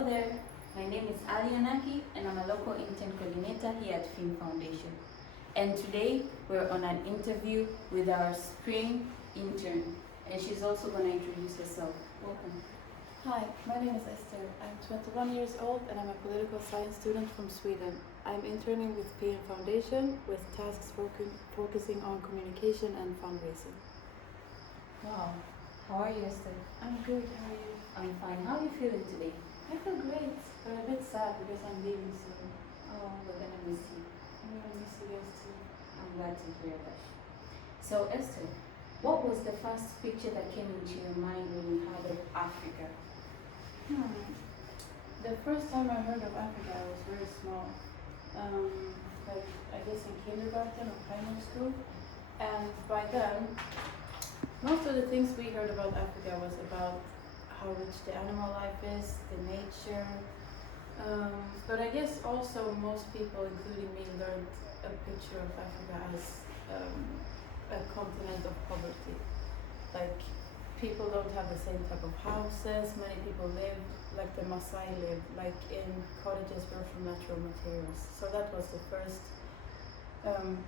Hello there, my name is Ali Anaki and I'm a local intern coordinator here at FIEN Foundation. And today we're on an interview with our spring intern, and she's also going to introduce herself. Welcome. Hi, my name is Esther. I'm 21 years old and I'm a political science student from Sweden. I'm interning with FIEN Foundation with tasks focusing on communication and fundraising. Wow, how are you, Esther? I'm good, how are you? I'm fine. How are you feeling today? I feel great, but a bit sad because I'm leaving soon. Oh, we're going to miss you. I'm gonna miss you guys too. I'm glad to hear that. So, Esther, what was the first picture that came into your mind when you heard of Africa? The first time I heard of Africa, I was very small. Like, I guess in kindergarten or primary school. And by then, most of the things we heard about Africa was about how rich the animal life is, the nature. But I guess also most people, including me, learned a picture of Africa as a continent of poverty. Like, people don't have the same type of houses, many people live like the Maasai live, like in cottages built from natural materials. So that was the first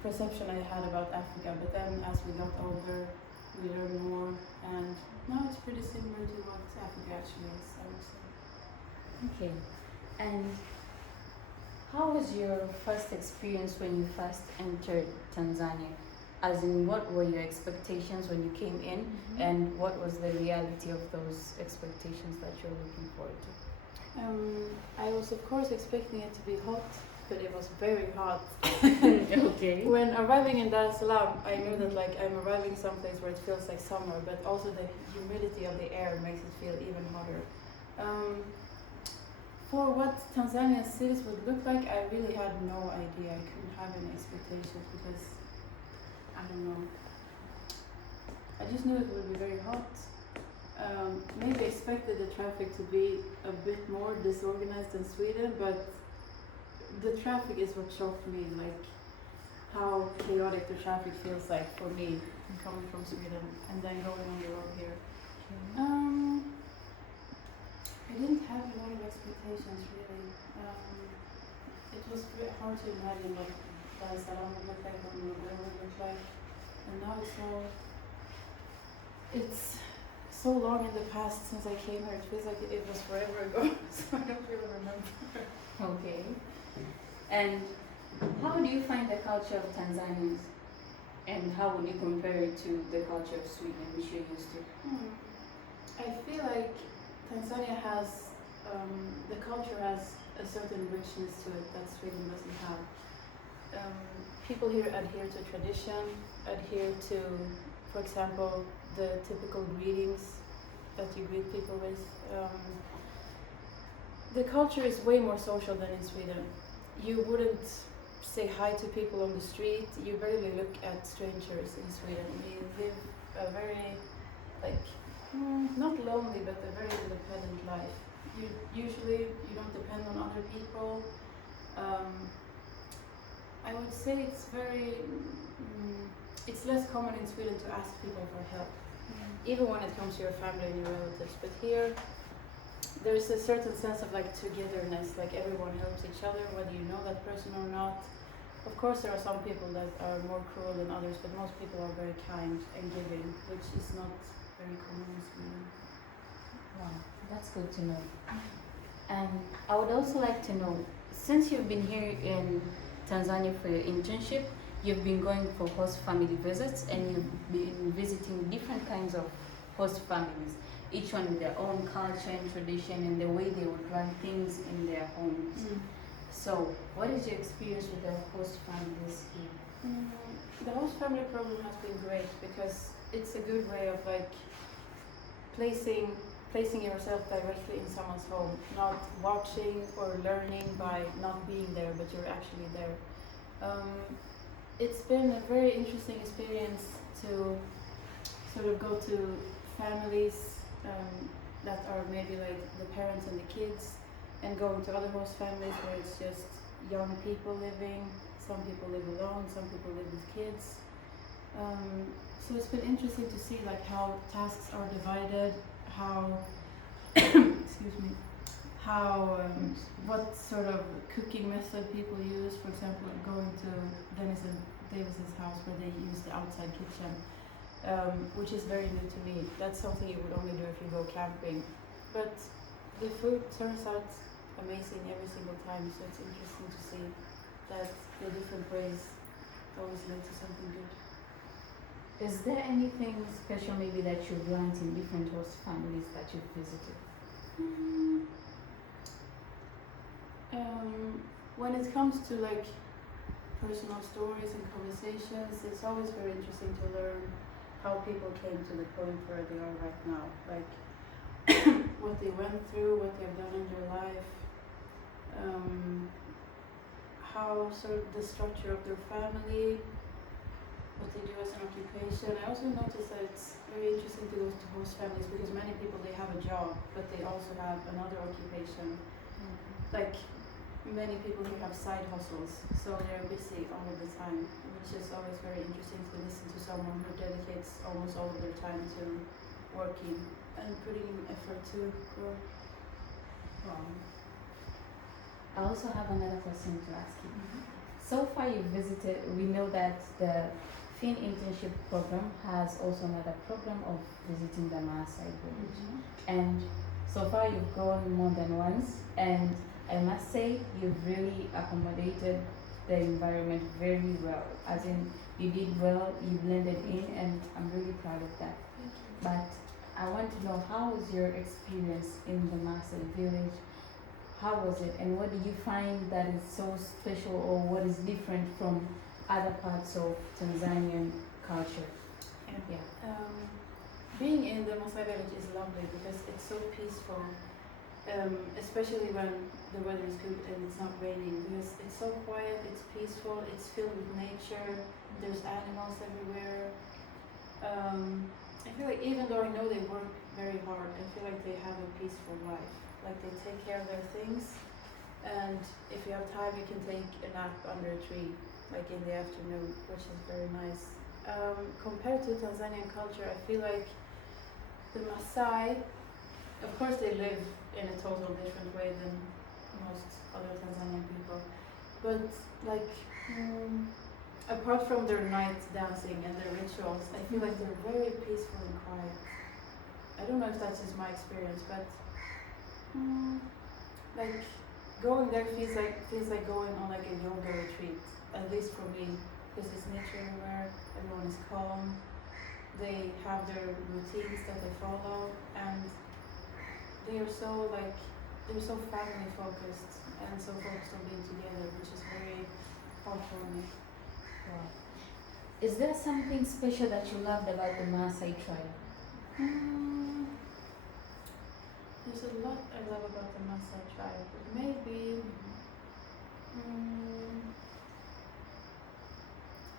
perception I had about Africa, but then as we got older, we learned more, and now it's pretty similar to what Africa actually is, I would say. Okay, and how was your first experience when you first entered Tanzania? As in, what were your expectations when you came in, and what was the reality of those expectations that you're looking forward to? I was of course expecting it to be hot, but it was very hot. Okay. When arriving in Dar es Salaam, I knew that like I'm arriving someplace where it feels like summer, but also the humidity of the air makes it feel even hotter. For what Tanzania's cities would look like, I really had no idea. I couldn't have any expectations because I don't know. I just knew it would be very hot. Maybe expected the traffic to be a bit more disorganized than Sweden, but the traffic is what shocked me, like how chaotic the traffic feels like for me coming from Sweden and then going on the road here. I didn't have a lot of expectations really. It was very hard to imagine what Dar es Salaam would look like, what Morogoro would look like, and now it's so long in the past since I came here. It feels like it was forever ago, so I don't really remember. Okay. And how do you find the culture of Tanzanians? And how would you compare it to the culture of Sweden, which you're used to? I feel like Tanzania has, the culture has a certain richness to it that Sweden doesn't have. People here adhere to tradition, adhere to, for example, the typical greetings that you greet people with. The culture is way more social than in Sweden. You wouldn't say hi to people on the street. You barely look at strangers in Sweden. We live a very, like, not lonely, but a very independent life. You don't depend on other people. I would say it's very, it's less common in Sweden to ask people for help, even when it comes to your family and your relatives. But here, there's a certain sense of like togetherness, like everyone helps each other, whether you know that person or not. Of course, there are some people that are more cruel than others, but most people are very kind and giving, which is not very common in Sweden. Wow, that's good to know. And I would also like to know, since you've been here in Tanzania for your internship, you've been going for host family visits and you've been visiting different kinds of host families, each one with their own culture and tradition and the way they would run things in their homes. So, what is your experience with the host families here? The host family program has been great because it's a good way of like placing yourself directly in someone's home, not watching or learning by not being there, but you're actually there. It's been a very interesting experience to sort of go to families that are maybe like the parents and the kids, and going to other host families where it's just young people living. Some people live alone, some people live with kids. So it's been interesting to see like how tasks are divided, how excuse me, how what sort of cooking method people use. For example, going to Dennis and Davis's house where they use the outside kitchen, which is very new to me. That's something you would only do if you go camping. But the food turns out amazing every single time, so it's interesting to see that the different ways always lead to something good. Is there anything special maybe that you've learned in different host families that you've visited? When it comes to like personal stories and conversations, it's always very interesting to learn how people came to the point where they are right now, like what they went through, what they've done in their life, how sort of the structure of their family, what they do as an occupation. I also noticed that it's very interesting to go to host families because many people, they have a job, but they also have another occupation. Like many people who have side hustles, so they're busy all of the time, which is always very interesting to listen to someone who dedicates almost all of their time to working and putting in effort to grow. I also have another question to ask you. So far you've visited, we know that the FIEN internship program has also another program of visiting the Maasai village. And so far you've gone more than once, and I must say you've really accommodated the environment very well. As in, you did well, you blended in, and I'm really proud of that. But I want to know, how was your experience in the Maasai village? How was it, and what did you find that is so special, or what is different from other parts of Tanzanian culture? Being in the Maasai village is lovely because it's so peaceful, especially when the weather is good and it's not raining, because it's so quiet, it's peaceful, it's filled with nature, there's animals everywhere. I feel like even though I know they work very hard, I feel like they have a peaceful life. Like they take care of their things, and if you have time you can take a nap under a tree, like in the afternoon, which is very nice. Compared to Tanzanian culture, I feel like the Maasai, of course they live in a total different way than most other Tanzanian people, but like apart from their night dancing and their rituals, I feel like they're very peaceful and quiet. I don't know if that's just my experience, but like going there feels like going on like a yoga retreat, at least for me, because there's nature everywhere, everyone is calm, they have their routines that they follow, and they are so like, they're so family focused and so focused on being together, which is very heartwarming. Wow. Is there something special that you loved about the Maasai tribe? There's a lot I love about the Maasai tribe, but maybe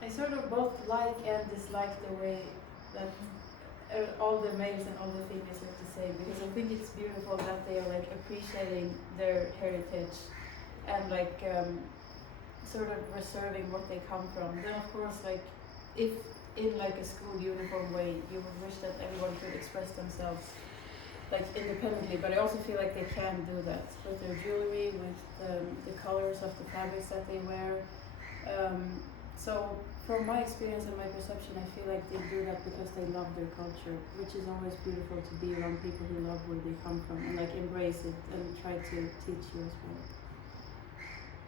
I sort of both like and dislike the way that all the males and all the females look the same, because I think it's beautiful that they are like appreciating their heritage and like sort of reserving what they come from. Then of course, like if in like a school uniform way, you would wish that everyone could express themselves like independently, but I also feel like they can do that with their jewelry, with the colors of the fabrics that they wear. So from my experience and my perception, I feel like they do that because they love their culture, which is always beautiful to be around people who love where they come from and like embrace it and try to teach you as well.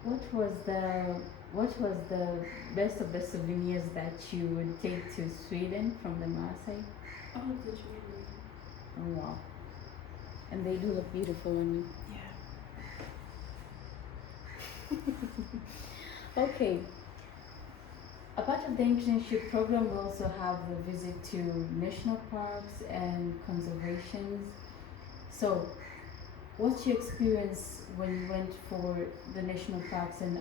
What was the best of the souvenirs that you would take to Sweden from the Maasai? Oh, the jewelry. Oh wow. And they do look beautiful on you. Yeah. Okay. A part of the internship program will also have the visit to national parks and conservations. So, what's your experience when you went for the national parks and